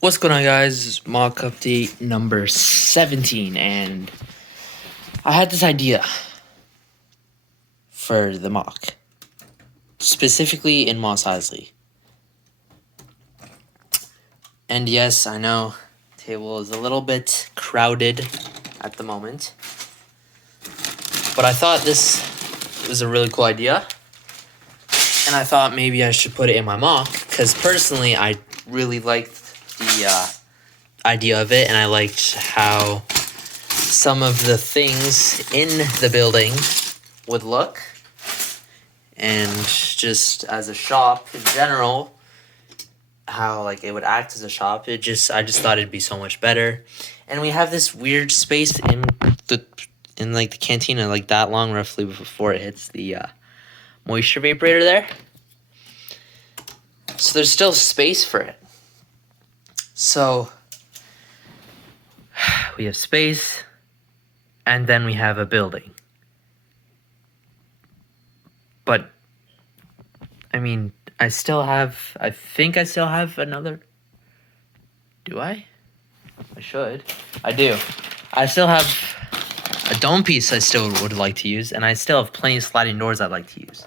What's going on, guys? This is mock update number 17, and I had this idea for the mock, specifically in Mos Eisley. And yes, I know the table is a little bit crowded at the moment, but I thought this was a really cool idea, and I thought maybe I should put it in my mock, because personally I really liked the idea of it, and I liked how some of the things in the building would look, and just as a shop in general, how like it would act as a shop. I just thought it'd be so much better. And we have this weird space in the cantina, like that long roughly before it hits the moisture vaporator there. So there's still space for it. So we have space, and then we have a building. But I mean, I think I still have another. Do I? I should. I do. I still have a dome piece I still would like to use, and I still have plenty of sliding doors I'd like to use.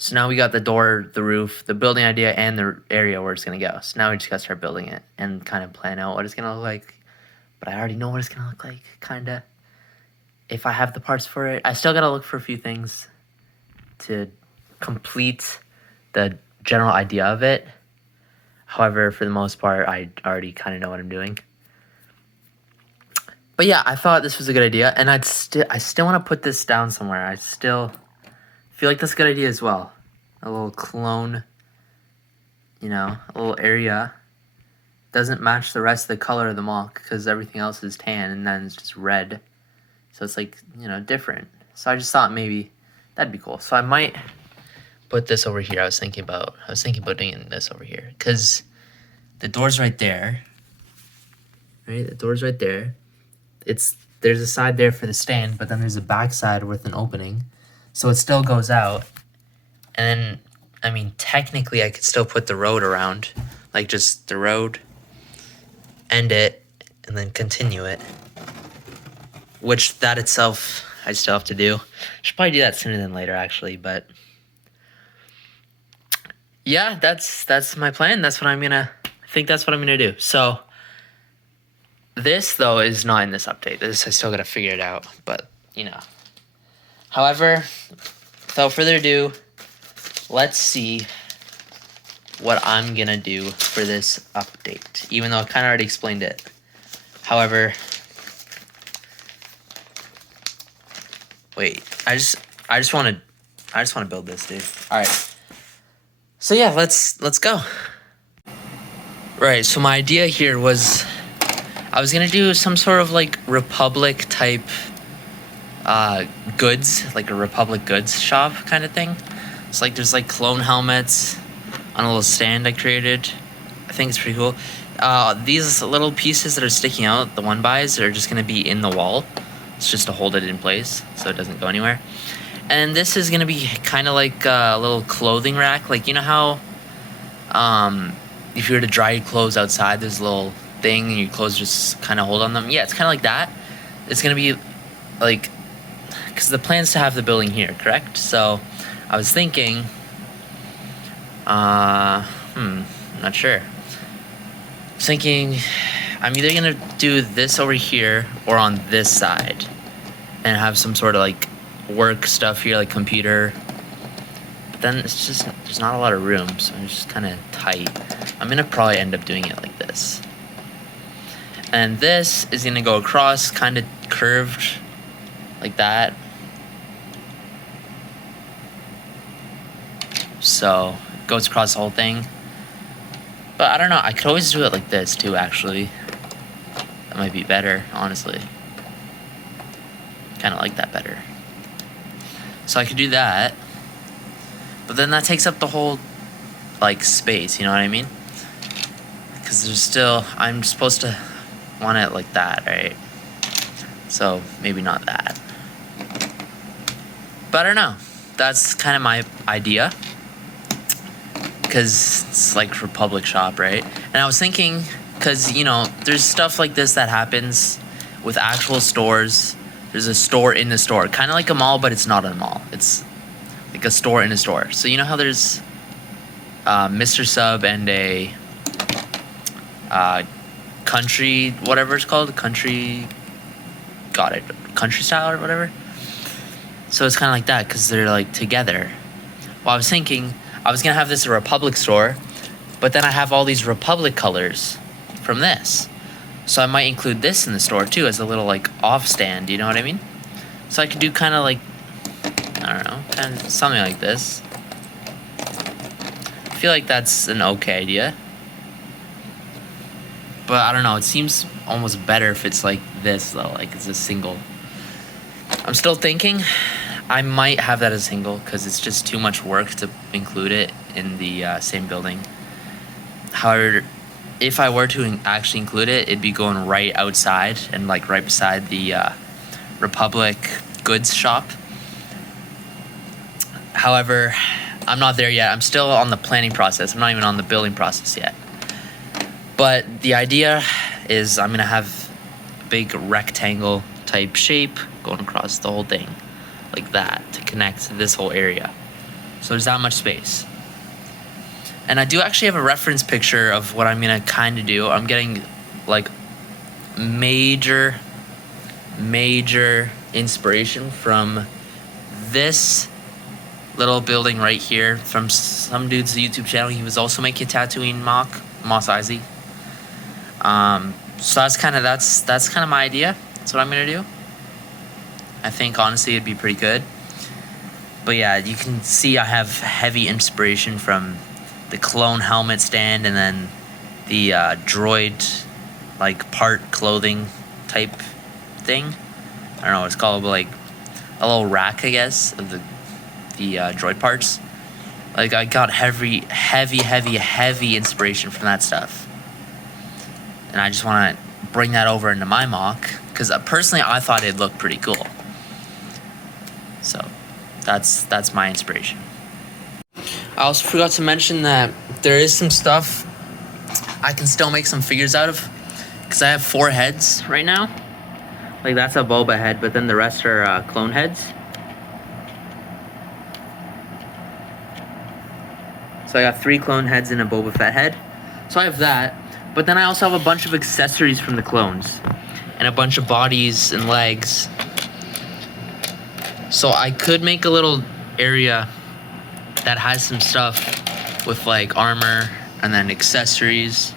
So now we got the door, the roof, the building idea, and the area where it's going to go. So now we just got to start building it and kind of plan out what it's going to look like. But I already know what it's going to look like, kind of. If I have the parts for it. I still got to look for a few things to complete the general idea of it. However, for the most part, I already kind of know what I'm doing. But yeah, I thought this was a good idea, and I still want to put this down somewhere. I still feel like that's a good idea as well. A little clone, a little area. Doesn't match the rest of the color of the mock because everything else is tan and then it's just red. So it's like, different. So I just thought maybe that'd be cool. So I might put this over here. I was thinking about doing this over here because the door's right there. Right? The door's right there. There's a side there for the stand, but then there's a back side with an opening. So it still goes out. And then, technically I could still put the road around. Like just the road, end it, and then continue it. Which that itself, I still have to do. Should probably do that sooner than later, actually. But yeah, that's my plan. I think that's what I'm gonna do. So this, though, is not in this update. I still gotta figure it out. But, However, without further ado, let's see what I'm gonna do for this update, even though I kind of already explained it. However, wait, I just want to build this, dude. All right. So yeah, let's go. Right. So my idea here was I was gonna do some sort of like Republic type goods, like a Republic goods shop kind of thing. It's like there's like clone helmets on a little stand I created. I think it's pretty cool. These little pieces that are sticking out, the one buys, are just gonna be in the wall. It's just to hold it in place so it doesn't go anywhere. And this is gonna be kind of like a little clothing rack. Like, how if you were to dry your clothes outside, there's a little thing and your clothes just kind of hold on them. Yeah, it's kind of like that. It's gonna be like, because the plan's to have the building here, correct? So I was thinking, I'm not sure. I was thinking I'm either gonna do this over here or on this side and have some sort of like work stuff here, like computer. But then it's just, there's not a lot of room, so it's just kind of tight. I'm gonna probably end up doing it like this. And this is gonna go across, kind of curved like that. So it goes across the whole thing. But I don't know, I could always do it like this too, actually. That might be better, honestly. Kind of like that better. So I could do that. But then that takes up the whole, like, space, you know what I mean? Because there's still, I'm supposed to want it like that, right? So maybe not that. But I don't know. That's kind of my idea. because it's like Republic shop, right? And I was thinking, because, you know, there's stuff like this that happens with actual stores. There's a store in the store. Kind of like a mall, but it's not a mall. It's like a store in a store. So you know how there's Mr. Sub and a country, whatever it's called? Country style or whatever? So it's kind of like that, because they're like together. Well, I was thinking I was going to have this a Republic store, but then I have all these Republic colors from this. So I might include this in the store too as a little like off stand, you know what I mean? So I could do kind of like, I don't know, kind of something like this. I feel like that's an okay idea. But I don't know, it seems almost better if it's like this though, like it's a single. I'm still thinking I might have that as a single because it's just too much work to include it in the same building. However, if I were to actually include it, it'd be going right outside and like right beside the Republic goods shop. However, I'm not there yet. I'm still on the planning process. I'm not even on the building process yet. But the idea is I'm gonna have a big rectangle type shape going across the whole thing like that to connect this whole area. So there's that much space. And I do actually have a reference picture of what I'm gonna kind of do. I'm getting like major inspiration from this little building right here from some dude's YouTube channel. He was also making a Tatooine mock, Mos Eisley. So that's kind of my idea. That's what I'm gonna do. I think honestly it'd be pretty good. But yeah, you can see I have heavy inspiration from the clone helmet stand and then the droid like part clothing type thing. I don't know what it's called, but like a little rack, I guess, of the droid parts. Like I got heavy inspiration from that stuff. And I just want to bring that over into my mock because personally I thought it'd look pretty cool. So that's my inspiration. I also forgot to mention that there is some stuff I can still make some figures out of because I have 4 heads right now. Like that's a Boba head, but then the rest are clone heads. So I got 3 clone heads and a Boba Fett head. So I have that. But then I also have a bunch of accessories from the clones. And a bunch of bodies and legs. So I could make a little area that has some stuff with like armor and then accessories.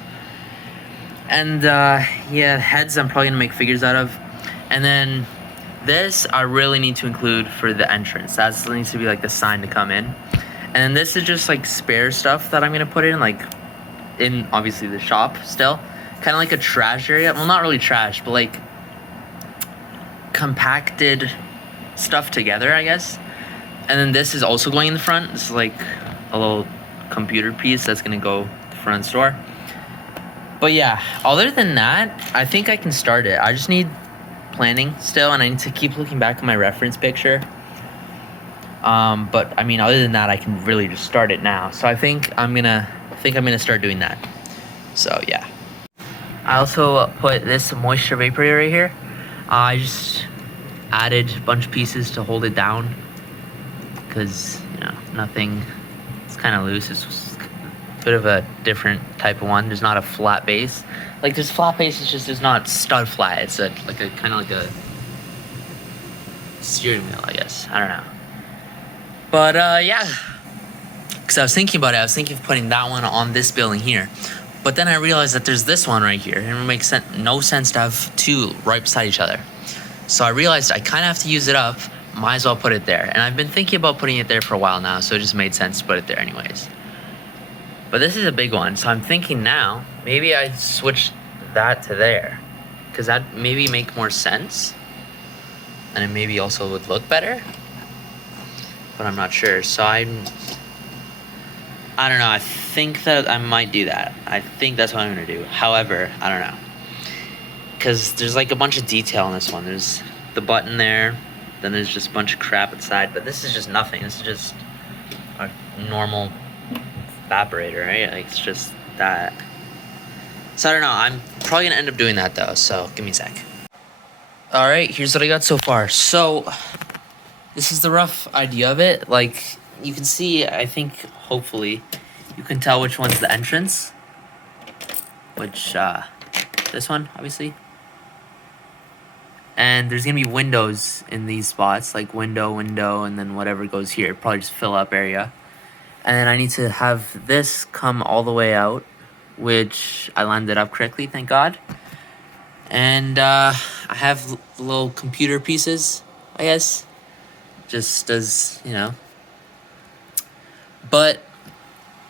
And yeah, heads I'm probably gonna make figures out of. And then this I really need to include for the entrance. That needs to be like the sign to come in. And then this is just like spare stuff that I'm gonna put in, like in obviously the shop still. Kind of like a trash area. Well, not really trash, but like compacted stuff together, I guess. And then this is also going in the front. This is like a little computer piece that's gonna go the front store. But yeah, other than that, I think I can start it. I just need planning still, and I need to keep looking back at my reference picture. But I mean, other than that, I can really just start it now. So I think I'm gonna start doing that. So yeah. I also put this moisture vapor right here. I just added a bunch of pieces to hold it down because, you know, nothing, it's kind of loose. It's just a bit of a different type of one. There's not a flat base. Like there's flat base, it's just there's not stud flat. It's a like a kind of like a steering wheel, I guess. I don't know. But yeah, because I was thinking about it. I was thinking of putting that one on this building here. But then I realized that there's this one right here, and it would make no sense to have 2 right beside each other. So I realized I kind of have to use it up. Might as well put it there. And I've been thinking about putting it there for a while now, so it just made sense to put it there anyways. But this is a big one, so I'm thinking now, maybe I switch that to there. Because that maybe make more sense. And it maybe also would look better. But I'm not sure, so I don't know, I think that I might do that. I think that's what I'm gonna do. However, I don't know. Because there's like a bunch of detail in this one. There's the button there, then there's just a bunch of crap inside, but this is just nothing. This is just a normal evaporator, right? Like it's just that. So I don't know. I'm probably gonna end up doing that though. So give me a sec. All right, here's what I got so far. So this is the rough idea of it. Like you can see, I think hopefully you can tell which one's the entrance. Which this one obviously. And there's gonna be windows in these spots, like window, and then whatever goes here. Probably just fill up area. And then I need to have this come all the way out, which I landed up correctly, thank God. And I have little computer pieces, I guess, just as, you know. But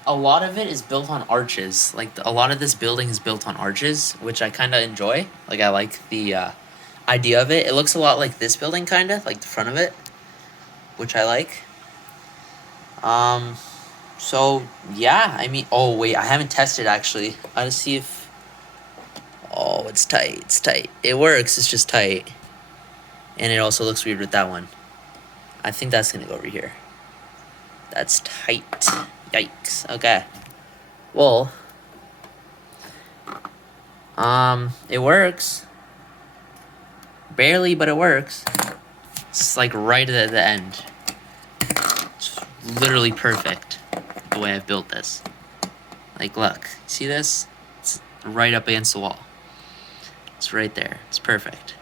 a lot of it is built on arches. Like, a lot of this building is built on arches, which I kind of enjoy. Like, I like the idea of it. It looks a lot like this building, kind of, like the front of it, which I like. So, yeah, I mean, oh, wait, I haven't tested, actually. I gotta see if, oh, it's tight. It works, it's just tight. And it also looks weird with that one. I think that's gonna go over here. That's tight. Yikes, okay. Well, it works. Barely, but it works. It's like right at the end. It's literally perfect the way I've built this. Like, look, see this? It's right up against the wall. It's right there. It's perfect.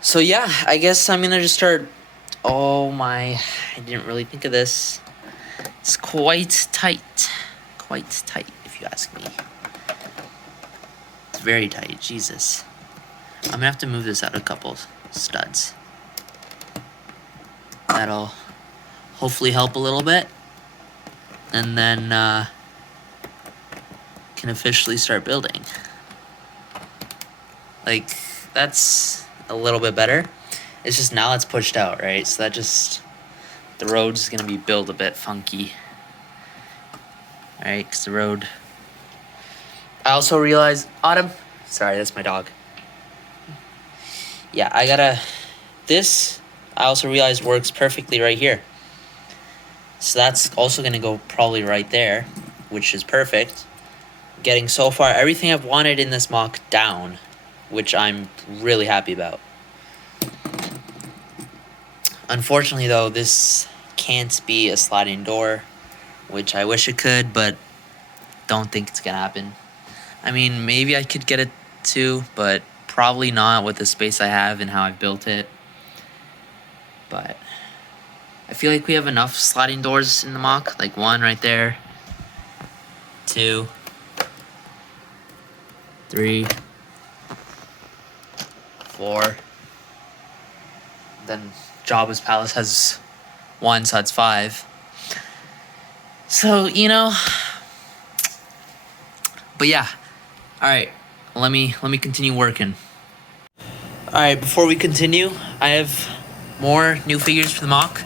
So yeah, I guess I'm gonna just start. Oh my, I didn't really think of this. It's quite tight. Quite tight, if you ask me. It's very tight, Jesus. I'm gonna have to move this out a couple studs. That'll hopefully help a little bit. And then can officially start building. Like, that's a little bit better. It's just now it's pushed out, right? So that just, the road's gonna be built a bit funky. Right, because the road. I also realized, Autumn, sorry, that's my dog. Yeah, I gotta, this, I also realized works perfectly right here. So that's also gonna go probably right there, which is perfect. Getting so far everything I've wanted in this mock down, which I'm really happy about. Unfortunately though, this can't be a sliding door, which I wish it could, but don't think it's gonna happen. I mean, maybe I could get it to, but probably not with the space I have and how I've built it. But I feel like we have enough sliding doors in the mock, like one right there, 2, 3, 4. Then Jabba's palace has 1, so that's 5. So, you know, but yeah. All right, let me continue working. All right, before we continue, I have more new figures for the mock.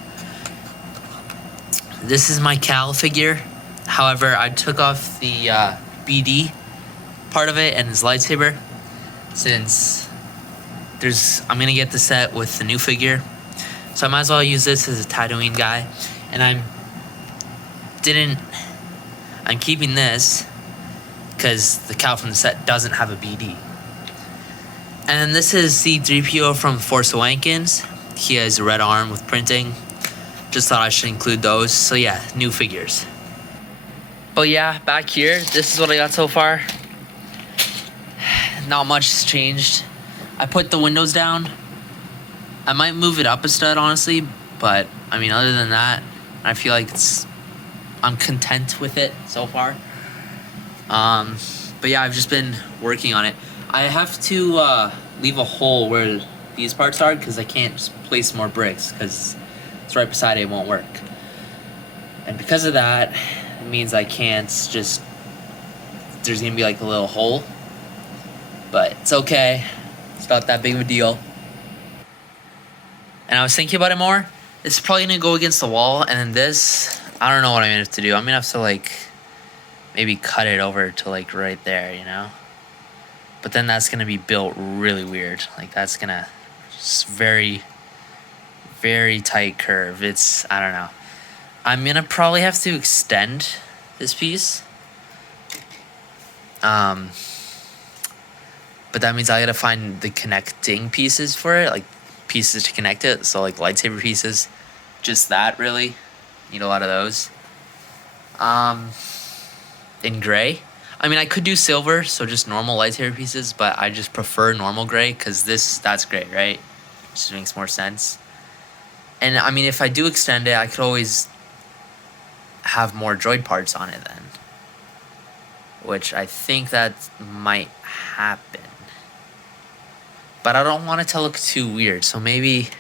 This is my Cal figure. However, I took off the BD part of it and his lightsaber, since I'm gonna get the set with the new figure, so I might as well use this as a Tatooine guy. And I'm keeping this because the Cal from the set doesn't have a BD. And this is C-3PO from Force Awakens. He has a red arm with printing. Just thought I should include those. So yeah, new figures. But yeah, back here, this is what I got so far. Not much has changed. I put the windows down. I might move it up a stud, honestly, but I mean, other than that, I feel like I'm content with it so far. But yeah, I've just been working on it. I have to leave a hole where these parts are, because I can't just place more bricks, because it's right beside it, it won't work. And because of that, it means I can't just, there's gonna be like a little hole, but it's okay. It's not that big of a deal. And I was thinking about it more. It's probably gonna go against the wall, and then this, I don't know what I'm gonna have to do. I'm gonna have to like maybe cut it over to like right there, you know? But then that's gonna be built really weird. Like that's gonna, just very, very tight curve. It's, I don't know. I'm gonna probably have to extend this piece. But that means I gotta find the connecting pieces for it, like pieces to connect it. So like lightsaber pieces, just that really. Need a lot of those. In gray. I mean, I could do silver, so just normal lightsaber pieces, but I just prefer normal gray because that's gray, right? Just makes more sense. And I mean, if I do extend it, I could always have more droid parts on it then. Which I think that might happen. But I don't want it to look too weird, so maybe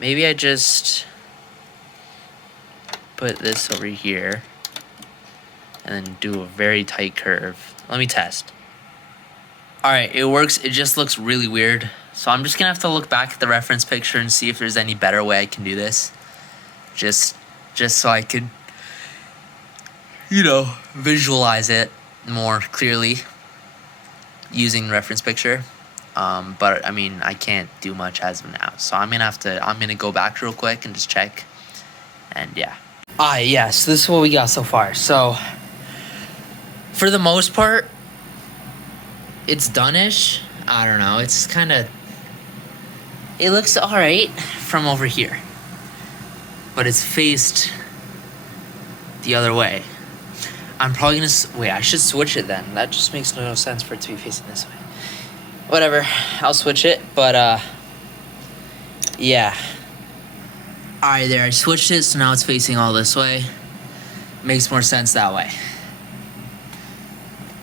I just put this over here and then do a very tight curve. Let me test. Alright, it works. It just looks really weird. So I'm just gonna have to look back at the reference picture and see if there's any better way I can do this. Just so I could, visualize it more clearly using the reference picture. But I mean, I can't do much as of now. So I'm gonna go back real quick and just check. And yeah. Yes, this is what we got so far. So for the most part, it's done-ish. I don't know. It's kind of... It looks alright from over here. But it's faced the other way. I'm probably going to... Wait, I should switch it then. That just makes no sense for it to be facing this way. Whatever. I'll switch it. But, yeah. Alright, there. I switched it, so now it's facing all this way. Makes more sense that way.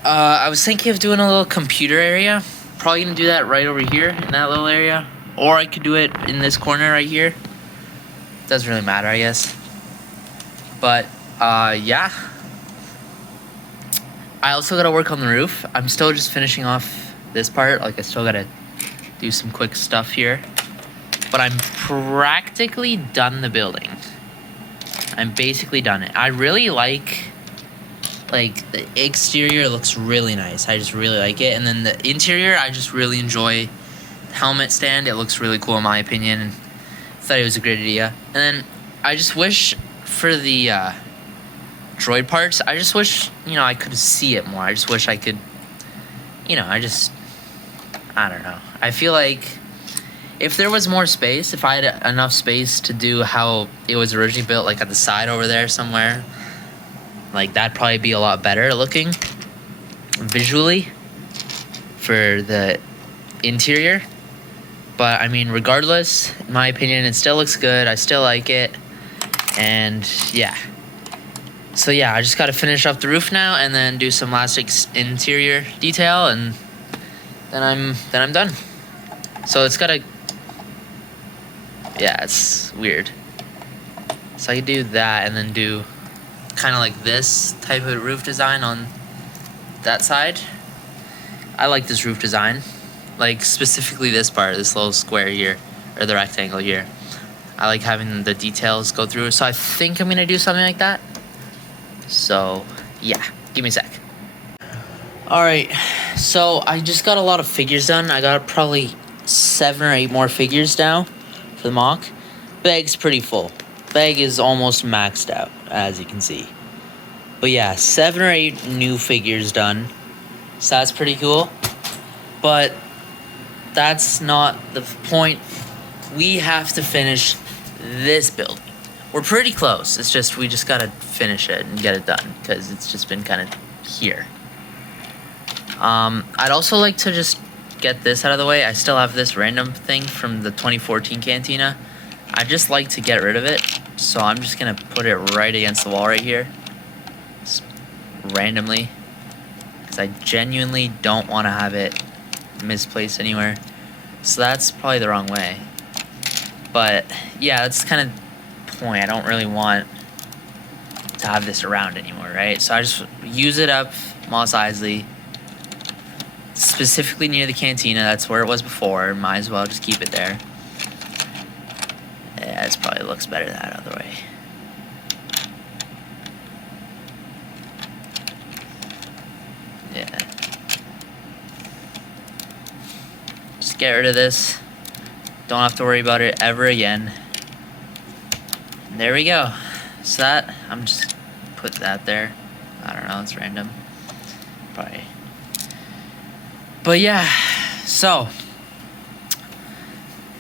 I was thinking of doing a little computer area. Probably gonna do that right over here in that little area. Or I could do it in this corner right here. Doesn't really matter, I guess. But, yeah. I also gotta work on the roof. I'm still just finishing off this part. Like, I still gotta do some quick stuff here. But I'm practically done the building. I'm basically done it. I really like the exterior looks really nice. I just really like it. And then the interior, I just really enjoy the helmet stand. It looks really cool in my opinion. And I thought it was a great idea. And then I just wish for the droid parts, I just wish, I could see it more. I just wish I could, I don't know. I feel like if there was more space, if I had enough space to do how it was originally built, like at the side over there somewhere, like that'd probably be a lot better looking visually for the interior. But I mean, regardless, in my opinion, it still looks good. I still like it. And yeah. So yeah, I just got to finish up the roof now and then do some last interior detail, and then I'm done. So it's got to... Yeah, it's weird. So I could do that and then do kind of like this type of roof design on that side. I like this roof design. Like specifically this part, this little square here, or the rectangle here. I like having the details go through. So I think I'm gonna do something like that. So yeah, give me a sec. Alright, so I just got a lot of figures done. I got probably 7 or 8 more figures now for the mock. Bag's pretty full. Bag is almost maxed out, as you can see. But yeah, 7 or 8 new figures done. So that's pretty cool. But that's not the point. We have to finish this building. We're pretty close. It's just, we just gotta finish it and get it done, because it's just been kind of here. I'd also like to just get this out of the way. I still have this random thing from the 2014 Cantina. I'd just like to get rid of it. So I'm just gonna put it right against the wall right here. Just randomly. Because I genuinely don't want to have it misplaced anywhere. So that's probably the wrong way. But yeah, that's kind of the point. I don't really want to have this around anymore, right? So I just use it up Mos Eisley. Specifically near the cantina. That's where it was before. Might as well just keep it there. Yeah, this probably looks better that other way. Yeah. Just get rid of this. Don't have to worry about it ever again. There we go. So that, I'm just put that there. I don't know, it's random. Probably. But yeah, so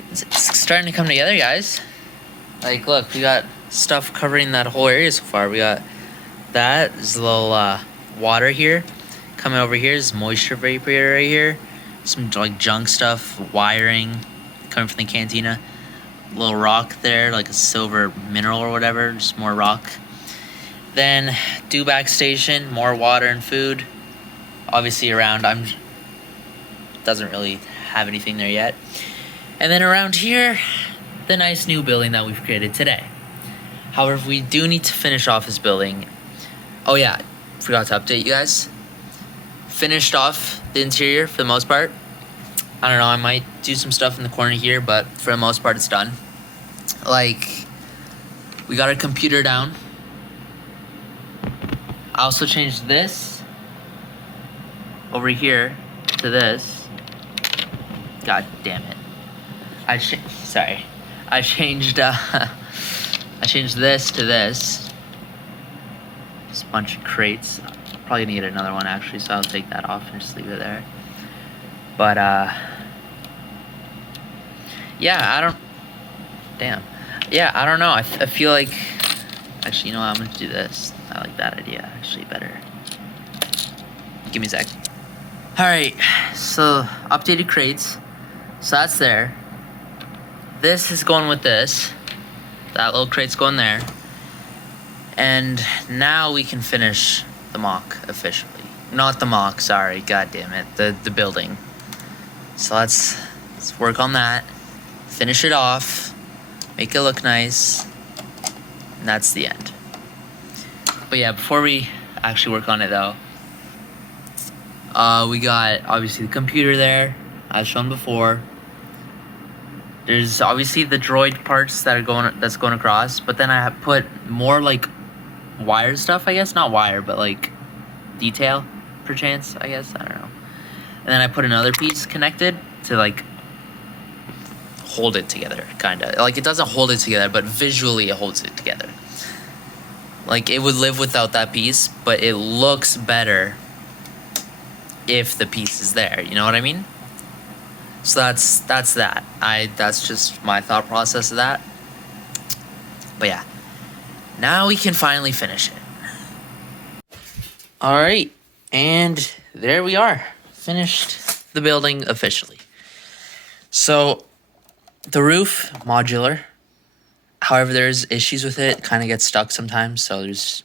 it's starting to come together, guys. Like, look, we got stuff covering that whole area so far. We got that. There's a little water here. Coming over here is moisture vapor right here. Some like junk stuff, wiring coming from the cantina. Little rock there, like a silver mineral or whatever. Just more rock. Then dewback station, more water and food. Obviously around, doesn't really have anything there yet. And then around here, the nice new building that we've created today. However, we do need to finish off this building. Oh yeah, forgot to update you guys. Finished off the interior for the most part. I don't know, I might do some stuff in the corner here, but for the most part it's done. Like, we got our computer down. I also changed this over here to this. God damn it. I changed this to this. Just a bunch of crates. Probably need another one actually, so I'll take that off and just leave it there. But yeah, I don't know. I feel like, actually, you know what, I'm gonna do this. I like that idea actually better. Give me a sec. Alright, so updated crates. So that's there. This is going with this. That little crate's going there. And now we can finish the mock officially. Not the mock, sorry, god damn it. The building. So let's work on that. Finish it off. Make it look nice. And that's the end. But yeah, before we actually work on it though, we got obviously the computer there, as shown before. There's obviously the droid parts that's going across, but then I have put more like wire stuff, I guess. Not wire, but like detail, perchance, I guess. I don't know. And then I put another piece connected to like hold it together, kind of. Like, it doesn't hold it together, but visually it holds it together. Like, it would live without that piece, but it looks better if the piece is there. You know what I mean? So that's that. That's just my thought process of that. But yeah, now we can finally finish it. All right, and there we are, finished the building officially. So the roof, modular. However, there's issues with it. Kind of gets stuck sometimes. So there's,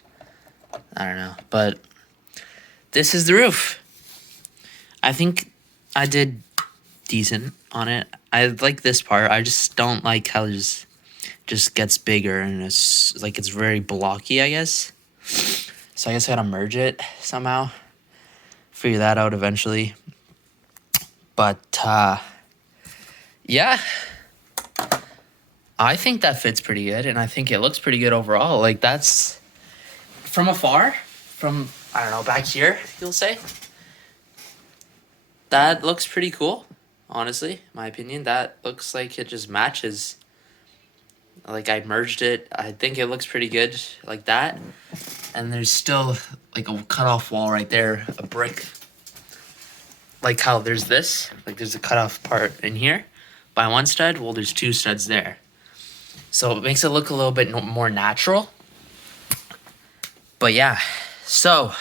I don't know, but this is the roof. I think I did decent on it. I like this part. I just don't like how it just gets bigger and it's like it's very blocky, I guess. So I guess I gotta merge it somehow. Figure that out eventually. But yeah, I think that fits pretty good, and I think it looks pretty good overall. Like, that's from afar, from, I don't know, back here, you'll say. That looks pretty cool. Honestly, my opinion, that looks like it just matches. Like, I merged it. I think it looks pretty good like that. And there's still like a cutoff wall right there, a brick. Like how there's this, like there's a cutoff part in here by one stud. Well, there's two studs there. So it makes it look a little bit more natural. But yeah, so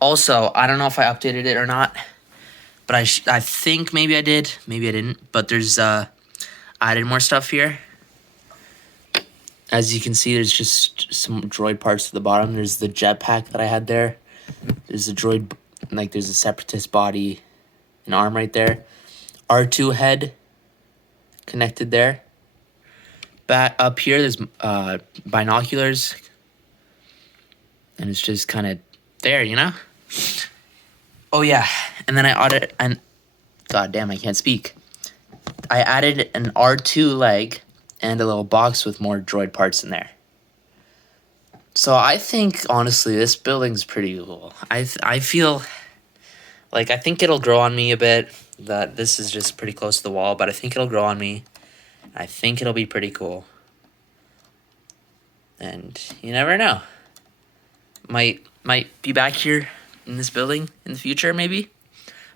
also, I don't know if I updated it or not. But I think maybe I did, maybe I didn't. But there's I added more stuff here. As you can see, there's just some droid parts at the bottom. There's the jetpack that I had there. There's a droid, like there's a separatist body, an arm right there. R2 head connected there. Back up here, there's binoculars. And it's just kind of there, you know? Oh yeah, and then god damn, I can't speak. I added an R2 leg and a little box with more droid parts in there. So I think, honestly, this building's pretty cool. I feel like, I think it'll grow on me a bit. That this is just pretty close to the wall, but I think it'll grow on me. I think it'll be pretty cool. And you never know. Might be back here in this building in the future, maybe.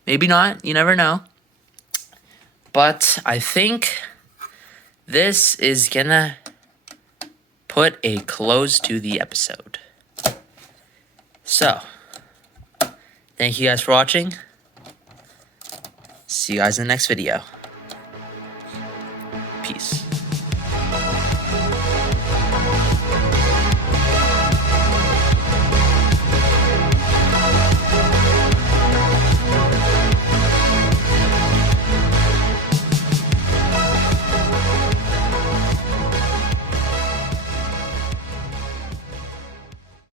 Maybe not. You never know. But I think this is gonna put a close to the episode. So, thank you guys for watching. See you guys in the next video. Peace.